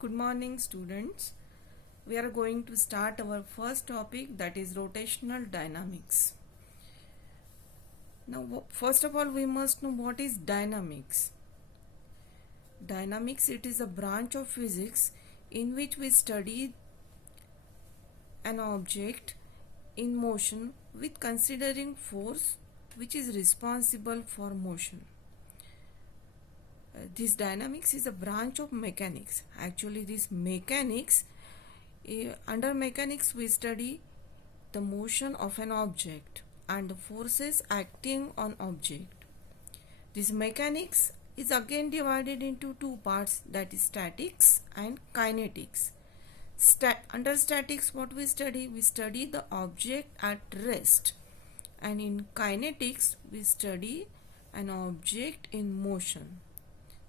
Good morning, students. We are going to start our first topic, that is rotational dynamics. Now, first of all, we must know what is dynamics. Dynamics, it is a branch of physics in which we study an object in motion with considering force which is responsible for motion. This dynamics is a branch of mechanics. Actually, this mechanics, under mechanics we study the motion of an object and the forces acting on object. This mechanics is again divided into two parts, that is statics and kinetics. Under statics, what we study? We study the object at rest, and in kinetics we study an object in motion.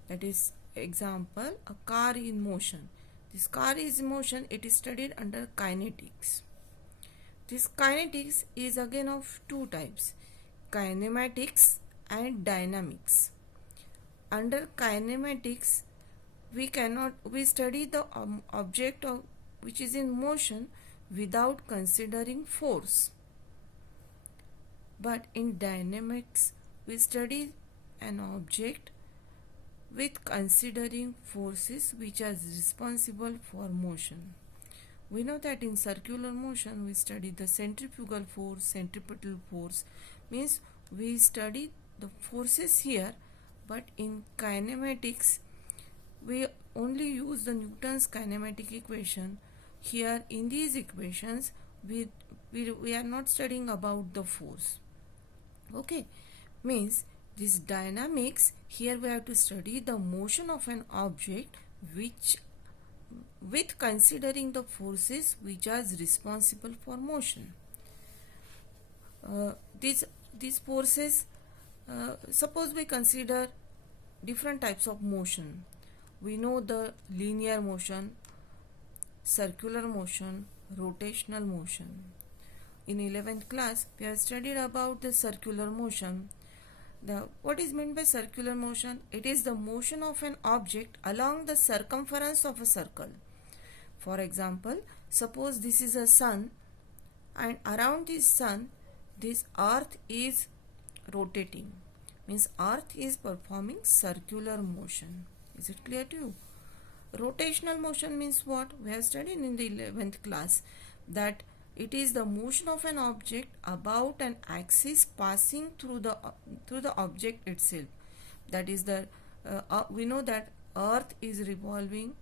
That is, example, a car in motion. This car is in motion, it is studied under kinetics. This kinetics is again of two types, kinematics and dynamics. Under kinematics, we study the object which is in motion without considering force. But in dynamics, we study an object with considering forces which are responsible for motion. We know that in circular motion we study the centrifugal force, centripetal force, means we study the forces here, but in kinematics we only use the Newton's kinematic equation. Here in these equations we are not studying about the force. Okay, means this dynamics, here we have to study the motion of an object which with considering the forces which are responsible for motion. These forces, suppose we consider different types of motion. We know the linear motion, circular motion, rotational motion. In 11th class, we have studied about the circular motion. What is meant by circular motion? It is the motion of an object along the circumference of a circle. For example, suppose this is a sun, and around this sun, this earth is rotating. Means earth is performing circular motion. Is it clear to you? Rotational motion means what? We have studied in the 11th class that it is the motion of an object about an axis passing through the object itself. That is we know that earth is revolving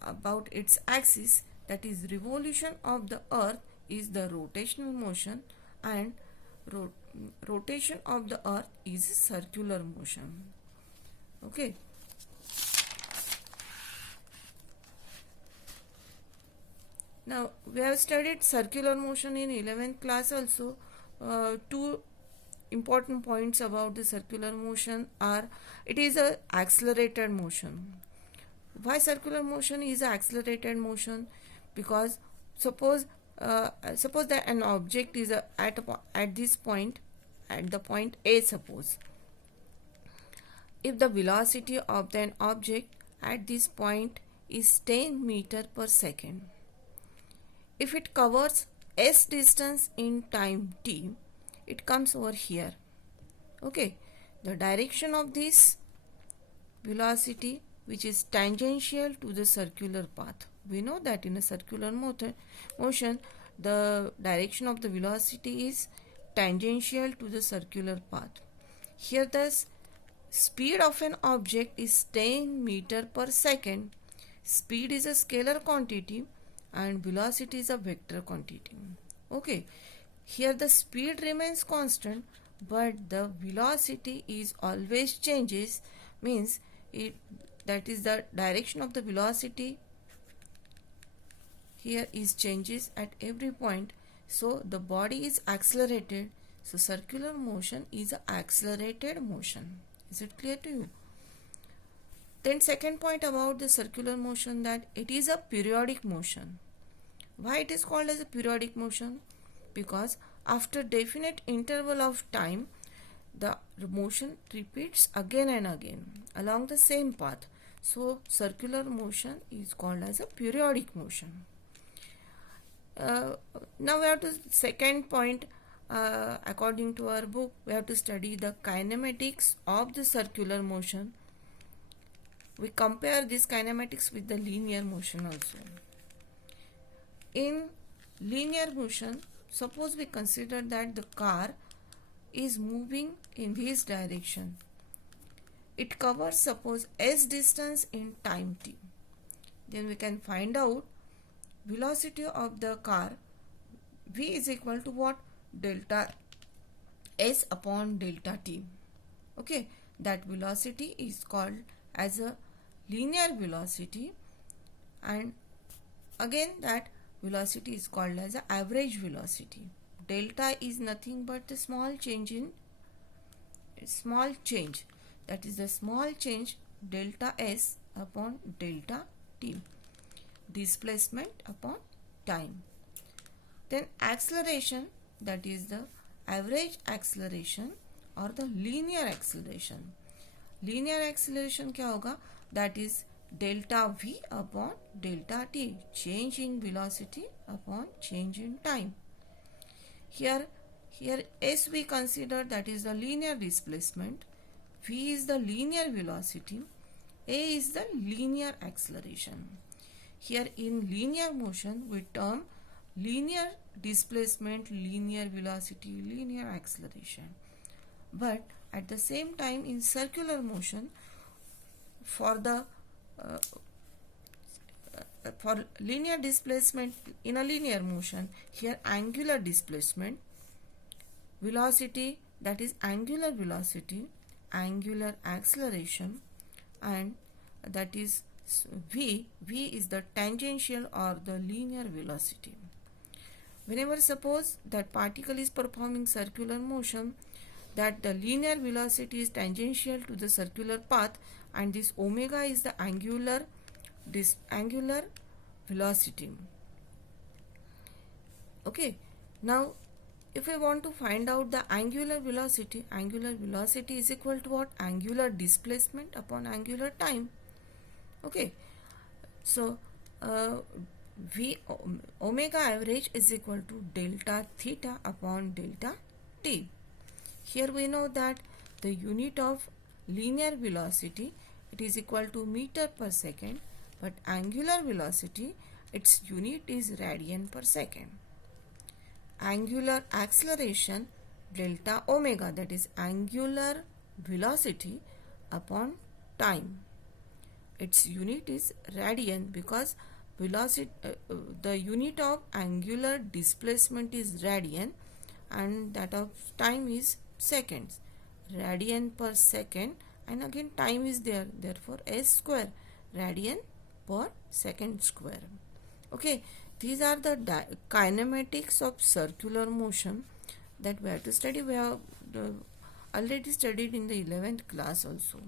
about its axis, that is revolution of the earth is the rotational motion, and rotation of the earth is circular motion. Okay. Now, we have studied circular motion in 11th class also. Two important points about the circular motion are, it is a accelerated motion. Why circular motion is an accelerated motion? Because suppose that an object is at this point, at the point A, suppose. If the velocity of an object at this point is 10 meter per second, if it covers s distance in time t, it comes over here. Okay, the direction of this velocity, which is tangential to the circular path. We know that in a circular motion, the direction of the velocity is tangential to the circular path. Here the speed of an object is 10 meter per second. Speed is a scalar quantity and velocity is a vector quantity. Okay, here the speed remains constant, but the velocity is always changes, means that is the direction of the velocity here is changes at every point. So the body is accelerated. So circular motion is an accelerated motion. Is it clear to you? Then second point about the circular motion, that it is a periodic motion. Why it is called as a periodic motion? Because after definite interval of time, the motion repeats again and again along the same path. So circular motion is called as a periodic motion. Now we have to second point, according to our book, we have to study the kinematics of the circular motion. We compare this kinematics with the linear motion also. In linear motion, suppose we consider that the car is moving in this direction. It covers suppose s distance in time t. Then we can find out velocity of the car. V is equal to what? Delta s upon delta t. Okay, that velocity is called as a linear velocity, and again that velocity is called as a average velocity. Delta is nothing but the small change, that is the small change delta s upon delta t, displacement upon time. Then acceleration, that is the average acceleration or the linear acceleration. Linear acceleration क्या होगा? That is delta v upon delta t, change in velocity upon change in time. Here s we consider, that is the linear displacement, v is the linear velocity, a is the linear acceleration. Here in linear motion we term linear displacement, linear velocity, linear acceleration. But at the same time in circular motion, for the for linear displacement in a linear motion, here angular displacement, velocity, that is angular velocity, angular acceleration, and that is v is the tangential or the linear velocity. Whenever suppose that particle is performing circular motion, that the linear velocity is tangential to the circular path, and this omega is the angular velocity. Okay, now if we want to find out the angular velocity is equal to what? Angular displacement upon angular time. Okay, so v omega average is equal to delta theta upon delta t. Here we know that the unit of linear velocity, it is equal to meter per second, but angular velocity, its unit is radian per second. Angular acceleration, delta omega, that is angular velocity upon time, its unit is radian, because velocity the unit of angular displacement is radian and that of time is seconds, radian per second, and again time is there, therefore s square, radian per second square. Okay, these are the kinematics of circular motion that we have to study. We have already studied in the 11th class also.